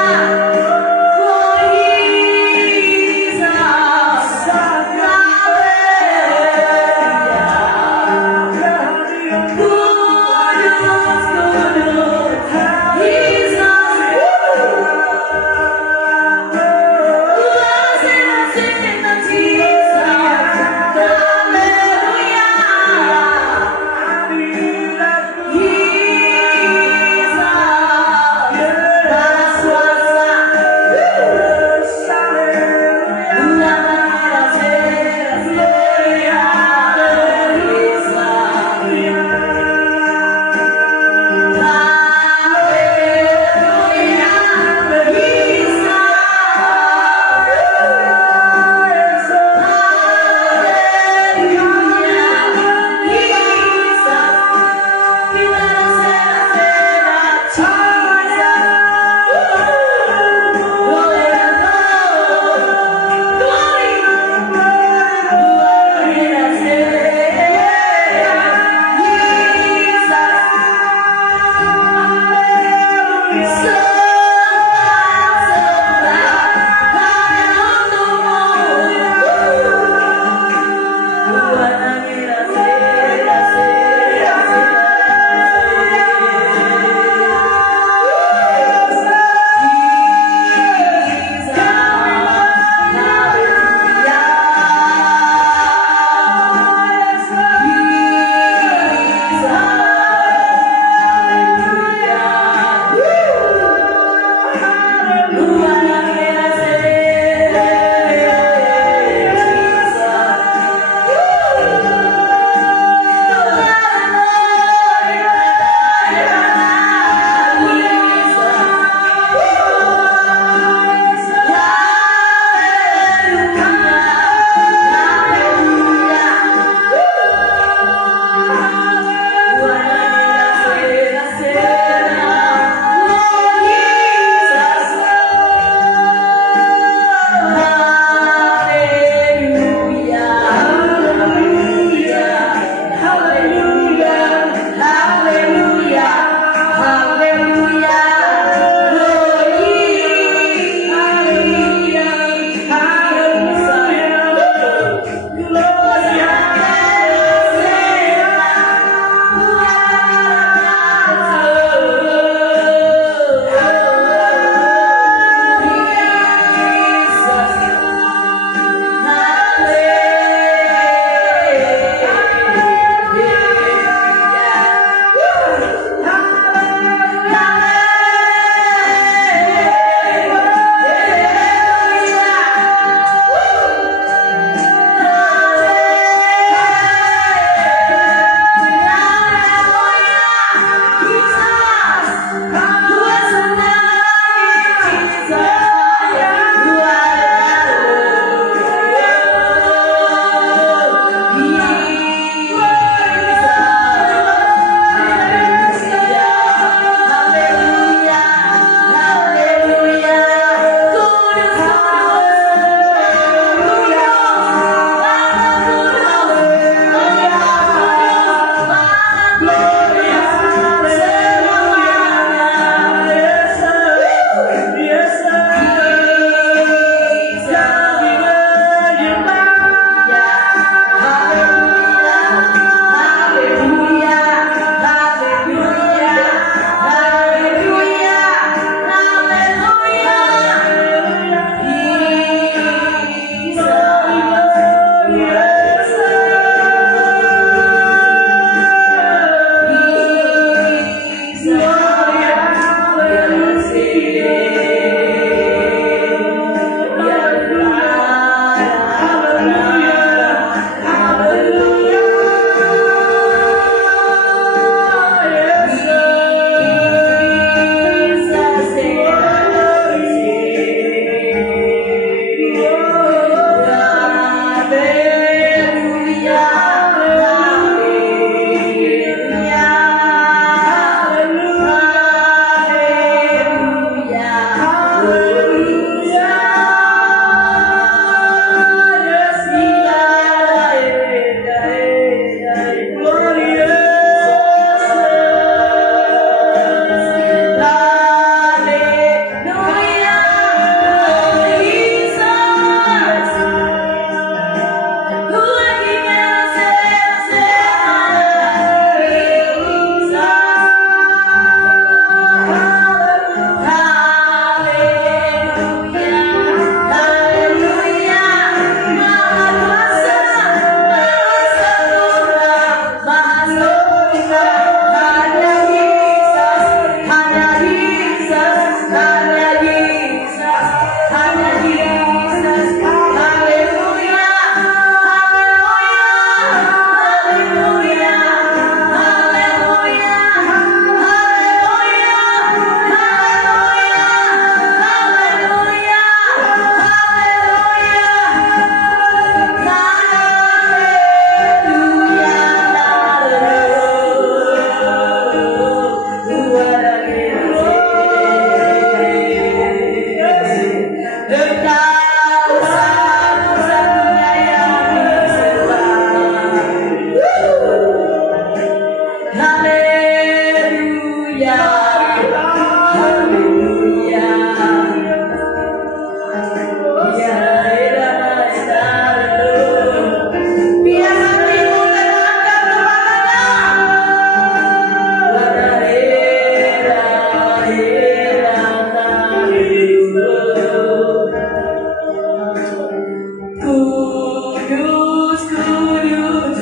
Kudus, kudus,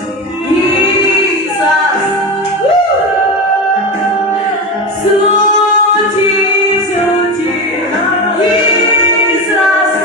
Yesus. Suci, suci, Yesus.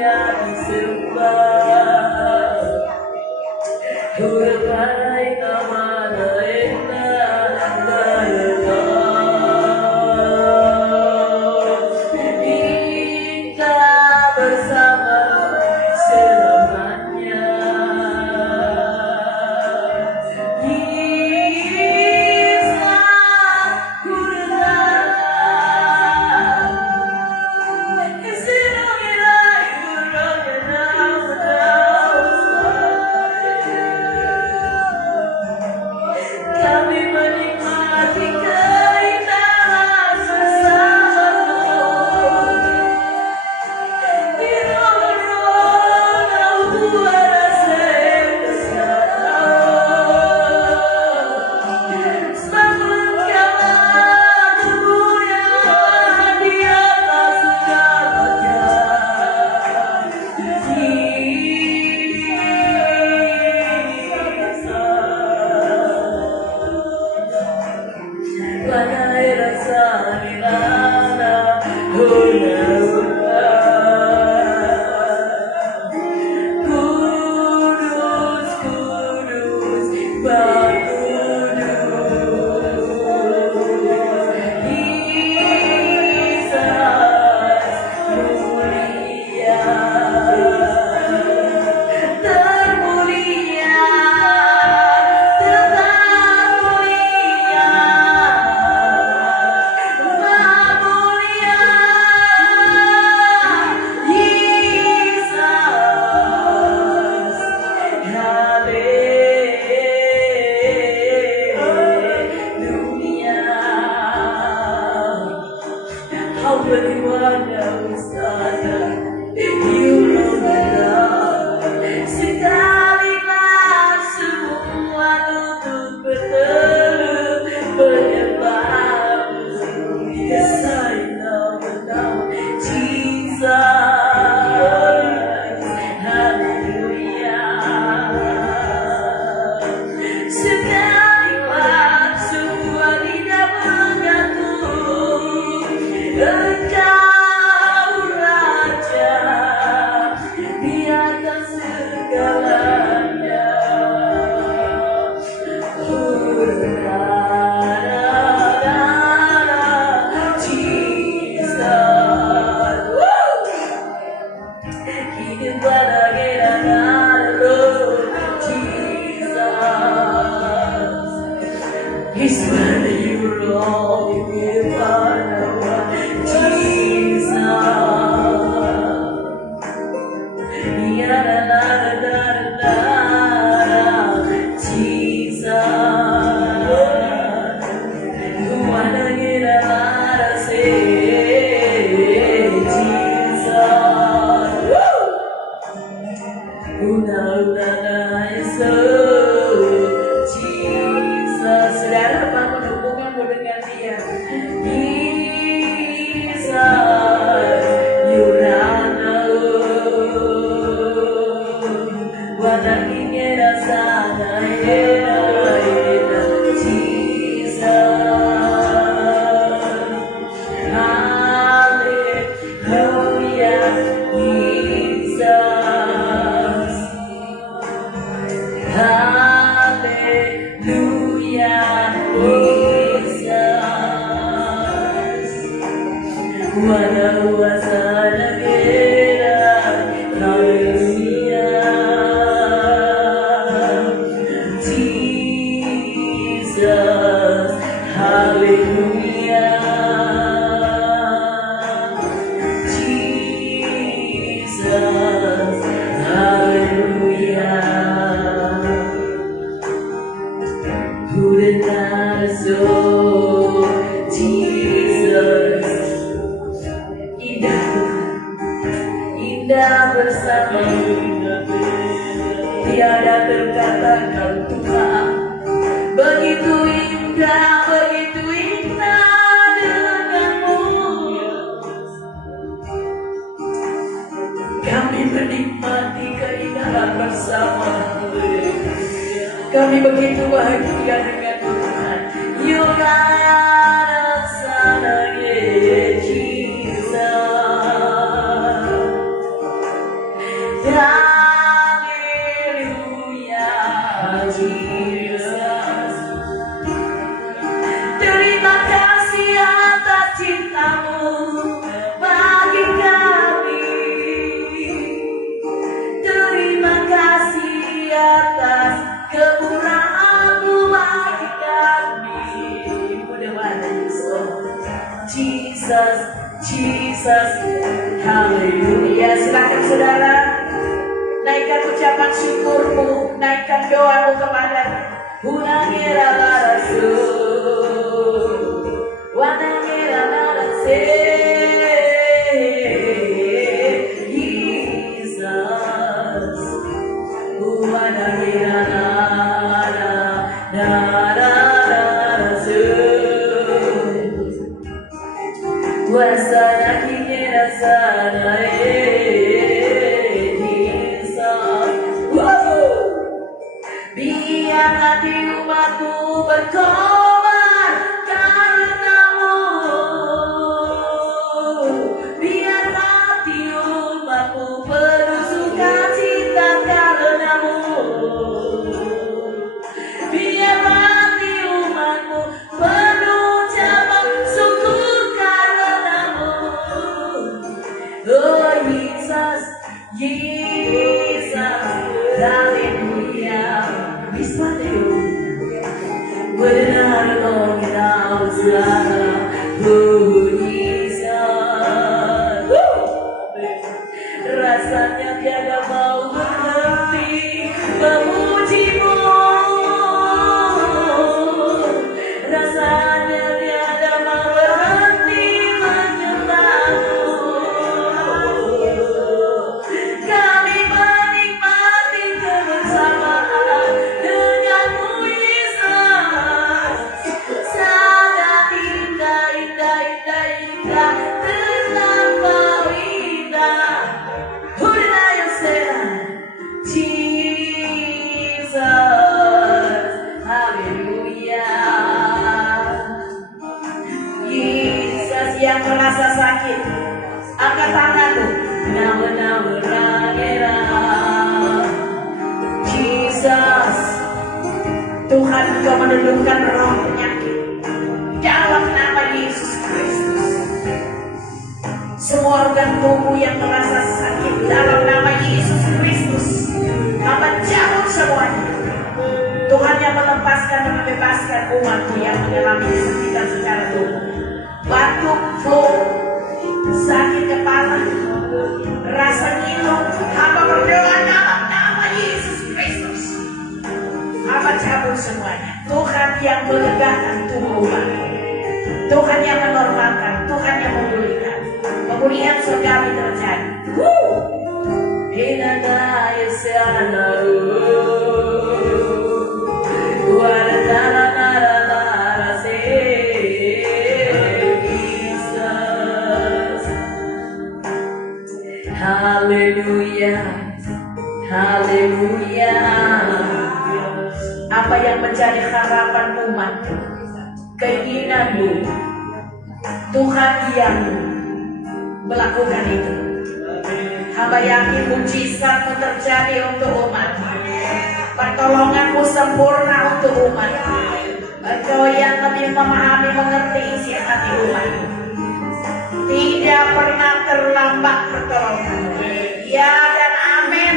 Hanya disembah Berbagai nama kita bersama selamanya. Kami menikmati keindahan bersamamu di ruang buana semakin kemuliaan di atas segalanya. Bagai rasa nirvana, kudus, kudus, Yesus mulia, termulia, tetap mulia. Sekalilah semua lutut berteduh menyembah-Mu. Yes, I love Jesus. Haleluya. Sekalilah semua lidah menyatu, Engkau Raja di atas segalanya. Jesus. Hidup bahagia dan Jesus. He's worthy, you're all you give Jesus. Saudara bangun hubunganmu dengan Dia. Jesus, you know what I need sana Jesus. Hallelujah, Jesus. Hallelujah, Jesus. Wala wasa nagera, hallelujah, Jesus. Hallelujah, Jesus. Hallelujah. Who did not so Jesus. Indah bersama, tiada terkatakan Tuhan. Begitu indah denganmu. Kami menikmati keindahan bersama. Kami begitu bahagia dengan Tuhan. Yunara sana Jesus. Jesus. Haleluya. Silakan saudara, naikkan ucapan syukurmu, naikkan doamu kepada-Nya. Hunangira larasu, wanangira larase, Jesus. Wanangira larasu, wasana kingira sana, biar hati umatmu berkobar karenamu, biar hati umatmu penuh sukacita karenamu, biar hati umatmu penuh cabang syukur karenamu. Oh Jesus, Jesus, haleluya. Benar dong kita usaha, Jesus. Rasanya tiada mau berhenti memujimu, rasanya tiada mau berhenti menyembahmu. Kami menikmati kebersamaan denganmu, Yesus. Sangat indah, indah, indah, indah, terlampau indah. Hurrah, Jesus, haleluya. Yesus yang merasa sakit, angkat tanganmu. Jesus, Tuhan, Engkau menundukkan roh penyakit dalam nama Yesus Kristus. Semua organ tubuh yang merasa sakit dalam nama Yesus Kristus, Hamba cabut semuanya. Tuhan yang melepaskan dan membebaskan umat-Mu yang mengalami kesakitan secara tubuh, batuk, flu, sakit kepala, rasa ngilu, Hamba berdoa dalam nama Yesus Kristus. Hamba cabut semuanya. Tuhan yang melegakan tubuh umat, Tuhan yang menormalkan, Tuhan yang memulihkan. Pemulihan surgawi terjadi. Haleluya, haleluya. Apa yang menjadi harapan umat, keinginanmu, Tuhan yang melakukan itu. Hamba yakin mujizatmu terjadi untuk umat, pertolonganmu sempurna untuk umat. Engkau yang lebih memahami, mengerti isi hati umat, tidak pernah terlambat pertolongan. Ya dan amin.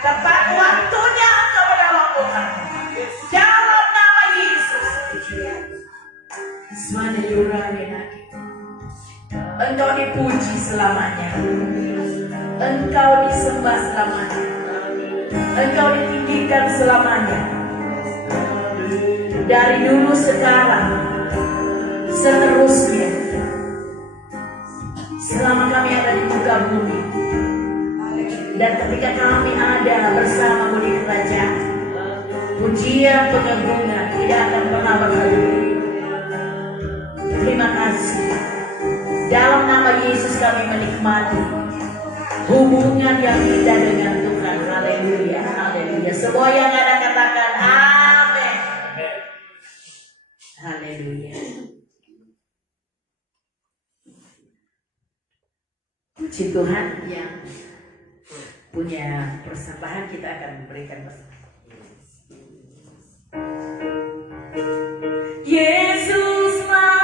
Tepat waktunya Engkau melakukan. Dalam nama Yesus. Engkau dipuji selamanya, Engkau disembah selamanya, Engkau ditinggikan selamanya. Dari dulu, sekarang, seterusnya, selama kami ada di muka bumi, dan ketika kami ada bersamamu di kerajaan, pujian pengagungan tidak akan pernah berhenti. Terima kasih. Dalam nama Yesus kami menikmati hubungan yang indah dengan Tuhan. Haleluya, haleluya. Semua yang ada katakan amin. Haleluya. Puji Tuhan yang punya persembahan, kita akan memberikan persembahan. Yesuslah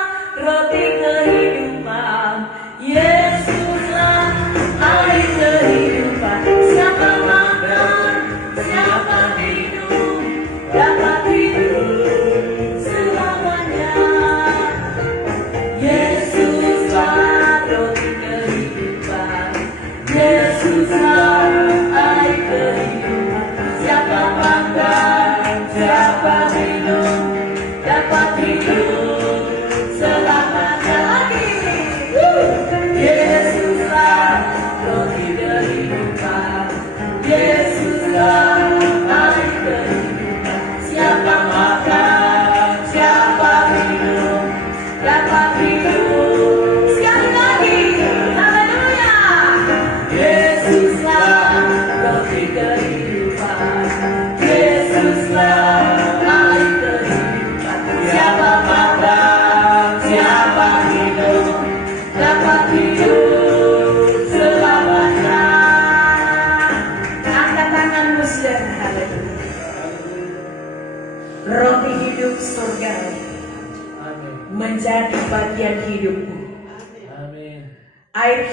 roti kehidupan, Yesuslah air kehidupan. Siapa makan, siapa minum, dapat hidup selamanya. Yesuslah roti kehidupan.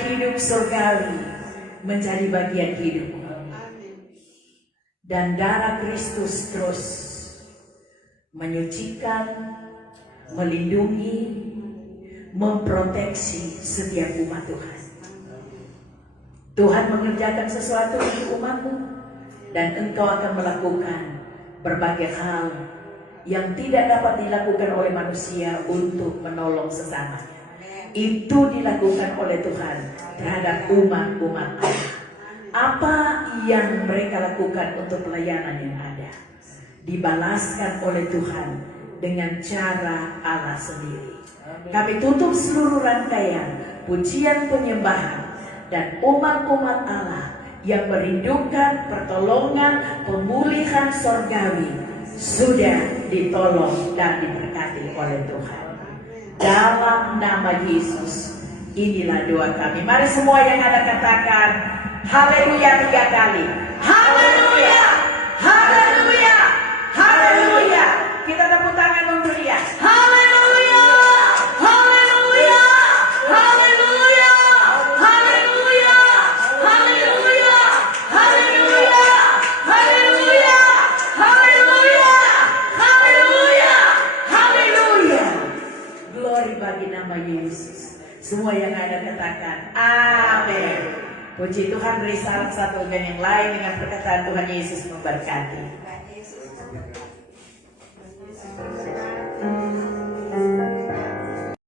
hidup surgawi menjadi bagian hidupmu. Dan darah Kristus terus menyucikan, melindungi, memproteksi setiap umat Tuhan. Tuhan mengerjakan sesuatu untuk umatmu, dan engkau akan melakukan berbagai hal yang tidak dapat dilakukan oleh manusia untuk menolong sesamanya. Itu dilakukan oleh Tuhan terhadap umat-umat Allah. Apa yang mereka lakukan untuk pelayanan yang ada dibalaskan oleh Tuhan dengan cara Allah sendiri. Kami tutup seluruh rangkaian pujian penyembahan, dan umat-umat Allah yang merindukan pertolongan pemulihan sorgawi sudah ditolong dan diberkati oleh Tuhan. Dalam nama Yesus, inilah doa kami. Mari semua yang ada katakan haleluya 3 kali. Haleluya, haleluya, haleluya. Kita tepuk tangan untuk dia. Haleluya, haleluya, haleluya, haleluya, haleluya, haleluya, haleluya, haleluya, haleluya, haleluya. Glory bagi nama Yesus. Semua yang ada katakan amin. Puji Tuhan, beri salam satu dengan yang lain dengan perkataan Tuhan Yesus memberkati.